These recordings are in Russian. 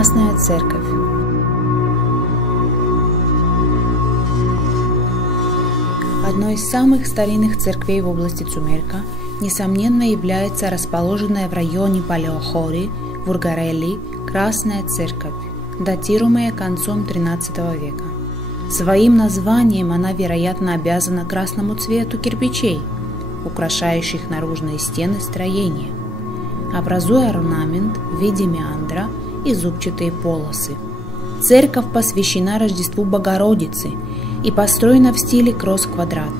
Красная церковь. Одной из самых старинных церквей в области Цумерка, несомненно, является расположенная в районе Палеохори, в Ургарелли, Красная церковь, датируемая концом XIII века. Своим названием она, вероятно, обязана красному цвету кирпичей, украшающих наружные стены строения, образуя орнамент в виде меандра и зубчатые полосы. Церковь посвящена Рождеству Богородицы и построена в стиле кросс-квадрат.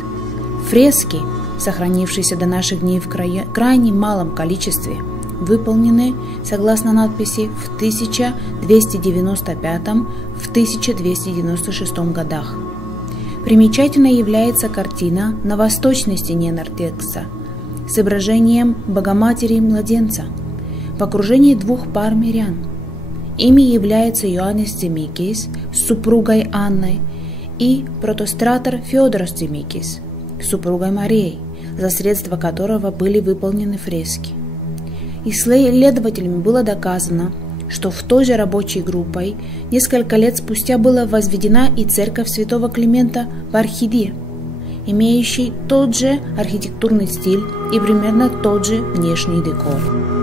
Фрески, сохранившиеся до наших дней в крайне малом количестве, выполнены, согласно надписи, в 1295-1296 годах. Примечательной является картина на восточной стене нартекса с изображением Богоматери и младенца в окружении двух пар мирян. Ими являются Иоаннис Дзимикис с супругой Анной и протостратор Феодорос Дзимикис с супругой Марией, за средства которого были выполнены фрески. Исследователями было доказано, что в той же рабочей группой несколько лет спустя была возведена и церковь святого Климента в Архиде, имеющий тот же архитектурный стиль и примерно тот же внешний декор.